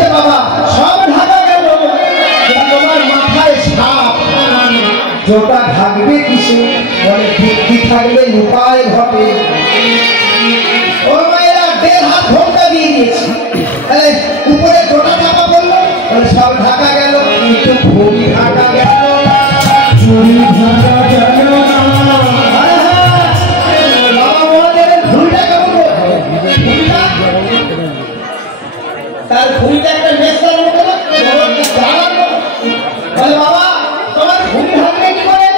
আছে বাবা, সব ঢাকা গেল, তোমার মাথায় সাপ, জোটা ঢাকবে কিসে? বলে বুদ্ধি থাকলে উপায় ঘটে। ও মায়েরা 1.5 হাত ঘন্টা দিয়ে দিয়েছি, তাহলে উপরে জোটা ঢাকা বললো, সব ঢাকা গেল, কিন্তু ঘড়ি ঢাকা গেল না, ঘড়ি ঢাকা গেল না। বাবা মহাদেবের ঘড়িটা কেমন? তার ঘড়িটা একটা নেশার মতো না, বলে বাবা তোমার ঘড়ি ঢাকলে কি করে?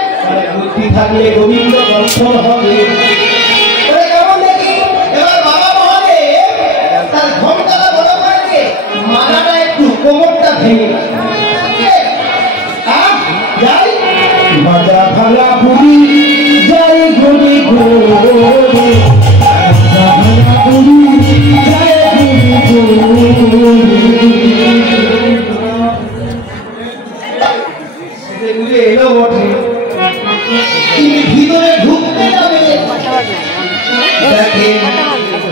বুদ্ধি থাকলে গোবিন্দ দর্শন হবে। কেমন দেখি? এবার বাবা মহাদেব তার ঘোমটাটা বড় করে দিয়ে মাথাটা একটু কোমরটা ভেঙে যাই মাজা ভালা পুরি যাই গড়ি গড়ি, মাজা ভালা পুরি যাই গড়ি গড়ি। এলো বটে, তিনি ভিতরে ঢুকতে যাবে, দেখে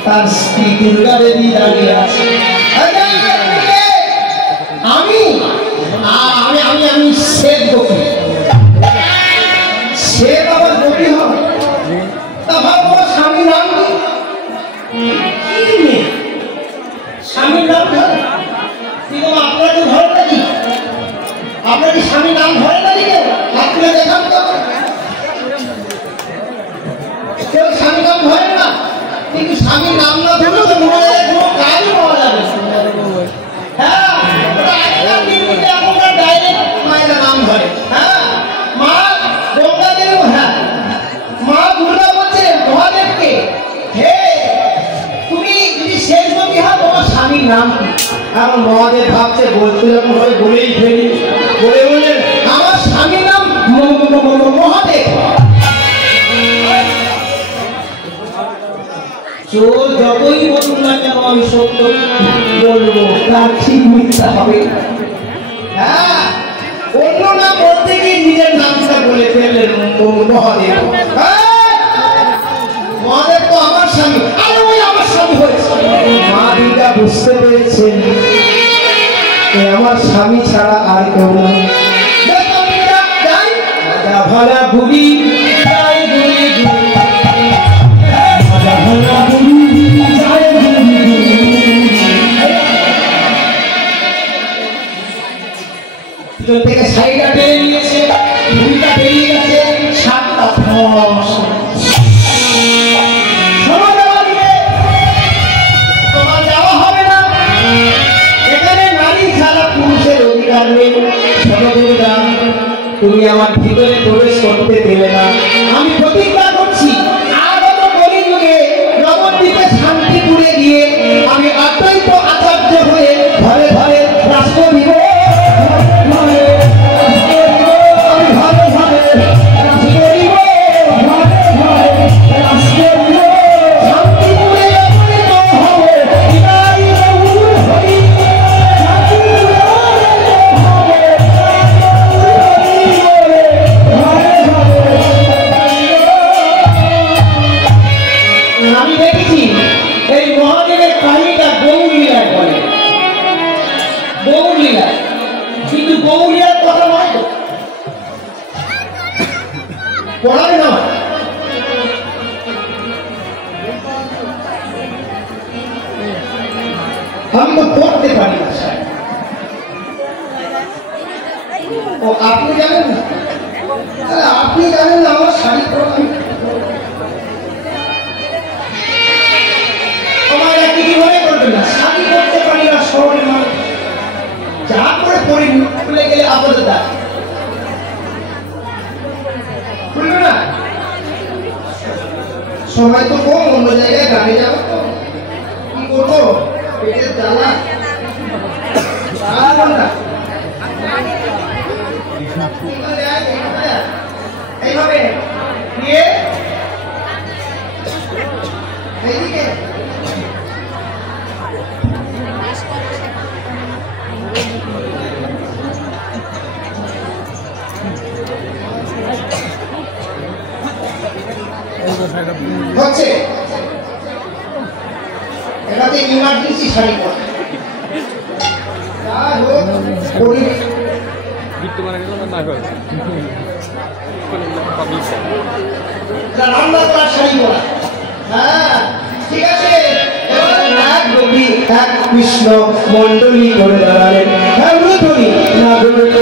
তার স্ত্রী দুর্গা দেবী দাঁড়িয়ে আছে। আমি আমি আমি আমি শেখ গোপী, শেখ আবার গোপী হয়, তা ভাবো স্বামীর নাম কি? স্বামীর নাম ধরে আপনার কি ধরে নাকি? আপনার কি স্বামীর নাম ধরে নাকি? কেউ হাত তুলে দেখান তো। কেউ স্বামীর নাম ধরে না, কিন্তু স্বামীর নাম না ধরলে তো মনে হয় কোনো কাজই পাওয়া যাবে। হ্যাঁ, এখনকার ডাইরেক্ট মায়ের নাম ধরে। হ্যাঁ, মা গঙ্গা দেব, হ্যাঁ মা দুর্গা বলছে মহাদেবকে, হে তুমি যদি শেষ যোগী হও তোমার স্বামীর নাম কি? এখন মহাদেব ভাবছে বলতে যখন হয় বলেই ফেলি, বলে বললেন আমার স্বামীর নাম মহাদেব। চোর যতই বলুন না কেন আমি সত্য বলবো, তার ঠিক মিথ্যা হবে। হ্যাঁ, অন্য নাম বলতে গিয়ে নিজের নামটা বলে ফেললেন মহাদেব। মহাদেব তো আমার স্বামী, আরে ওই আমার স্বামী হয়েছে। মা দুর্গা বুঝতে পেরেছেন আমার স্বামী ছাড়া আর কেউ না। ভাড়া ঘুরি থেকে সাইডটা টেনে নিয়েছে, ঘুড়িটা বেরিয়ে গেছে, 7টা ফস। তোমার যাওয়া হবে না, এখানে নারী ছাড়া পুরুষের অধিকার নেই। তুমি আমার ভিতরে প্রবেশ করতে দেবে না। আমি প্রতিজ্ঞা করছি আগত কলিযুগে নবদ্বীপে শান্তিপুরে গিয়ে আমি অদ্বৈত আচার্য হয়ে ঘরে ঘরে রাষ্ট্র দিব। আমি দেখেছি এই মহাদেবের কাহিনীটা গৌরলীলা বলে, গৌরলীলা, কিন্তু গৌরলীলার কথা নয় তো, পড়াবে না। আমি তো পড়তে পারি না। ও আপনি জানেন না? আপনি জানেন না আমার শাড়ি পরা মনে করবেন না, শাড়ি করতে পারি না, শহরের মানুষ যা করে পড়ি খুলে গেলে আপনাদের দাঁড় খুলবে না। সময় তো কম, অন্য জায়গায় গাড়ি যাবো তো কি করবো, পেটের জ্বালা এইভাবে দিয়ে এইদিকে হচ্ছে এটাতে ইমার্জেন্সি শাড়ি পরা রান্না করার শাড়ি পরা। হ্যাঁ ঠিক আছে, এবার এক কবি এক কৃষ্ণ মন্ডলী করে দাঁড়ালেন। হ্যাঁ ধরি না ধরতে